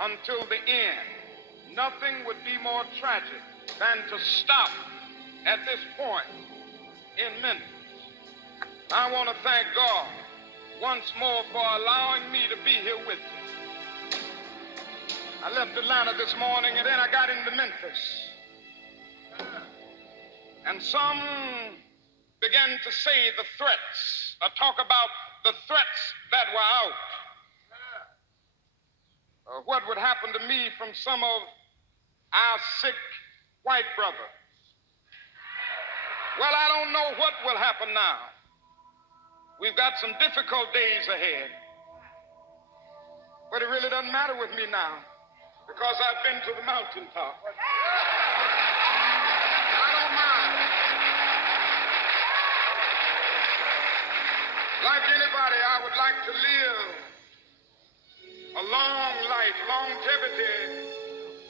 until the end. Nothing would be more tragic than to stop at this point in Memphis. I want to thank God once more for allowing me to be here with you. I left Atlanta this morning and then I got into Memphis. And some began to say the threats, or talk about the threats that were out. What would happen to me from some of our sick white brothers? Well, I don't know what will happen now. We've got some difficult days ahead. But it really doesn't matter with me now because I've been to the mountaintop. I don't mind. Like anybody, I would like to live a long life. Longevity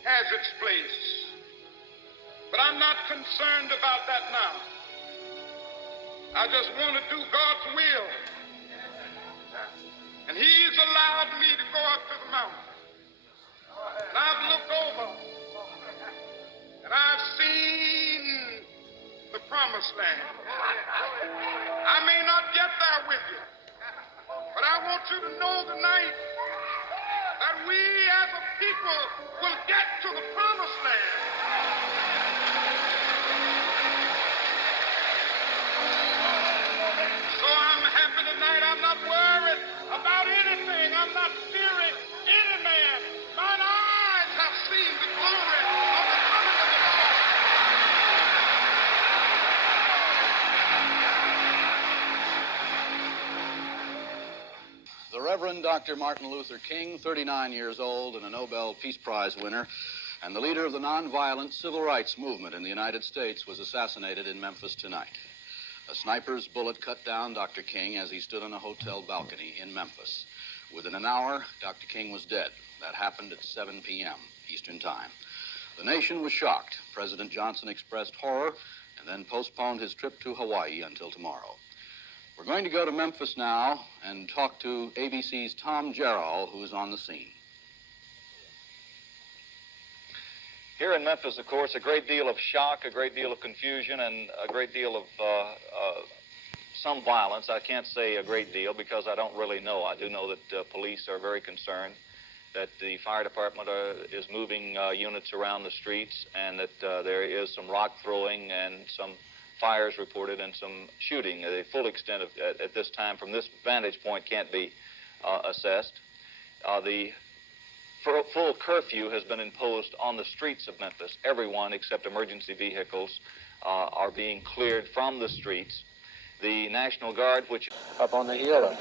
has its place. But I'm not concerned about that now. I just want to do God's will. And He's allowed me to go up to the mountain. And I've looked over and I've seen the promised land. I may not get there with you, but I want you to know tonight that we as a people will get to the promised land. So I'm happy tonight. I'm not worried about anything. I'm not fearing any man. Mine eyes have seen the glory of the coming of the Lord. The Reverend Dr. Martin Luther King, 39 years old and a Nobel Peace Prize winner, and the leader of the nonviolent civil rights movement in the United States, was assassinated in Memphis tonight. A sniper's bullet cut down Dr. King as he stood on a hotel balcony in Memphis. Within an hour, Dr. King was dead. That happened at 7 p.m. Eastern Time. The nation was shocked. President Johnson expressed horror and then postponed his trip to Hawaii until tomorrow. We're going to go to Memphis now and talk to ABC's Tom Gerrall, who is on the scene. Here in Memphis, of course, a great deal of shock, a great deal of confusion, and a great deal of some violence. I can't say a great deal because I don't really know. I do know that police are very concerned, that the fire department is moving units around the streets, and that there is some rock throwing and some fires reported and some shooting. The full extent of at this time from this vantage point can't be assessed. The full curfew has been imposed on the streets of Memphis. Everyone except emergency vehicles are being cleared from the streets. The National Guard, which up on the hill,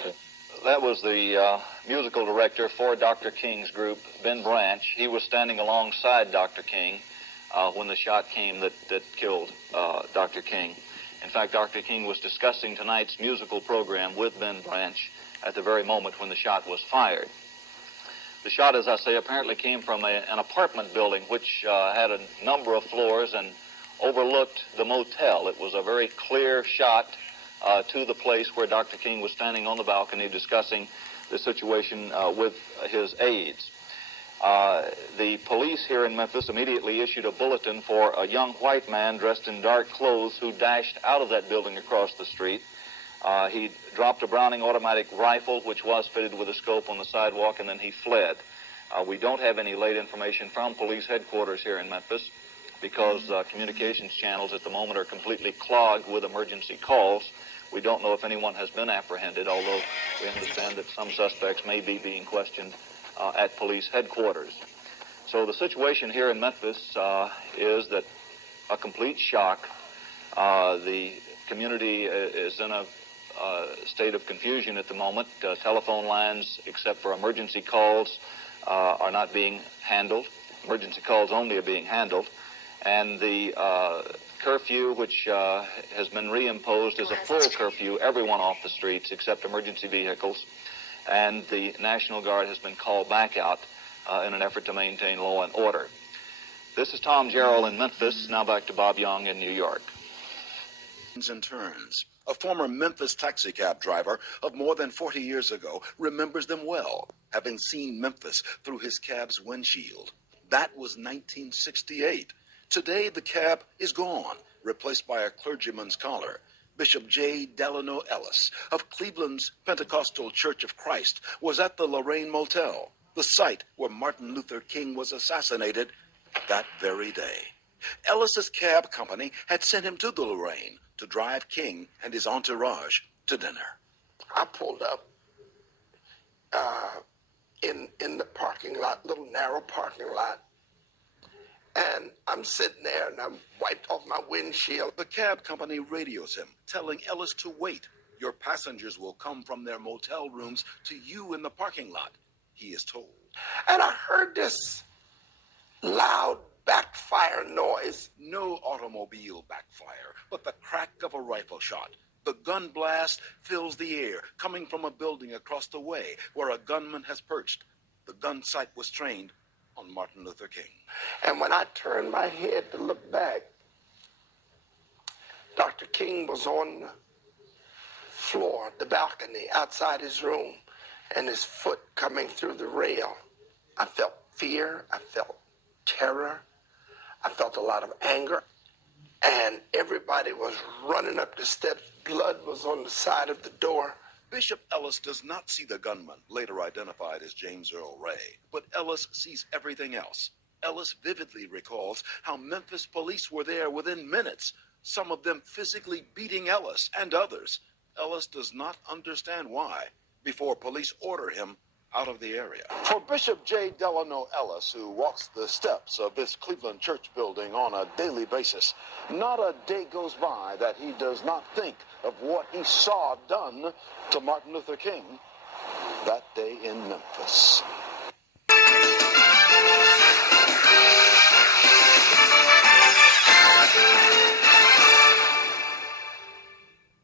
that was the musical director for Dr. King's group, Ben Branch. He was standing alongside Dr. King when the shot came that killed Dr. King. In fact, Dr. King was discussing tonight's musical program with Ben Branch at the very moment when the shot was fired. The shot, as I say, apparently came from an apartment building which had a number of floors and overlooked the motel. It was a very clear shot to the place where Dr. King was standing on the balcony discussing the situation with his aides. The police here in Memphis immediately issued a bulletin for a young white man dressed in dark clothes who dashed out of that building across the street. He dropped a Browning automatic rifle, which was fitted with a scope, on the sidewalk, and then he fled. We don't have any late information from police headquarters here in Memphis because communications channels at the moment are completely clogged with emergency calls. We don't know if anyone has been apprehended, although we understand that some suspects may be being questioned at police headquarters. So the situation here in Memphis is that a complete shock. The community is in a state of confusion at the moment. Telephone lines, except for emergency calls, are not being handled. Emergency calls only are being handled. And the curfew, which has been reimposed, is a full curfew, everyone off the streets except emergency vehicles. And the National Guard has been called back out in an effort to maintain law and order. This is Tom Gerrall in Memphis. Now back to Bob Young in New York. And turns. A former Memphis taxicab driver of more than 40 years ago remembers them well, having seen Memphis through his cab's windshield. That was 1968. Today, the cab is gone, replaced by a clergyman's collar. Bishop J. Delano Ellis of Cleveland's Pentecostal Church of Christ was at the Lorraine Motel, the site where Martin Luther King was assassinated that very day. Ellis's cab company had sent him to the Lorraine to drive King and his entourage to dinner. I pulled up in the parking lot, little narrow parking lot, and I'm sitting there and I'm wiped off my windshield. The cab company radios him, telling Ellis to wait. Your passengers will come from their motel rooms to you in the parking lot, he is told. And I heard this loud backfire noise. No automobile backfire, but the crack of a rifle shot. The gun blast fills the air, coming from a building across the way where a gunman has perched. The gun sight was trained on Martin Luther King. And when I turned my head to look back, Dr. King was on the floor, the balcony outside his room, and his foot coming through the rail. I felt fear, I felt terror, I felt a lot of anger, and everybody was running up the steps. Blood was on the side of the door. Bishop Ellis does not see the gunman, later identified as James Earl Ray, but Ellis sees everything else. Ellis vividly recalls how Memphis police were there within minutes, some of them physically beating Ellis and others. Ellis does not understand why before police order him out of the area. For Bishop J. Delano Ellis, who walks the steps of this Cleveland church building on a daily basis, not a day goes by that he does not think of what he saw done to Martin Luther King that day in Memphis.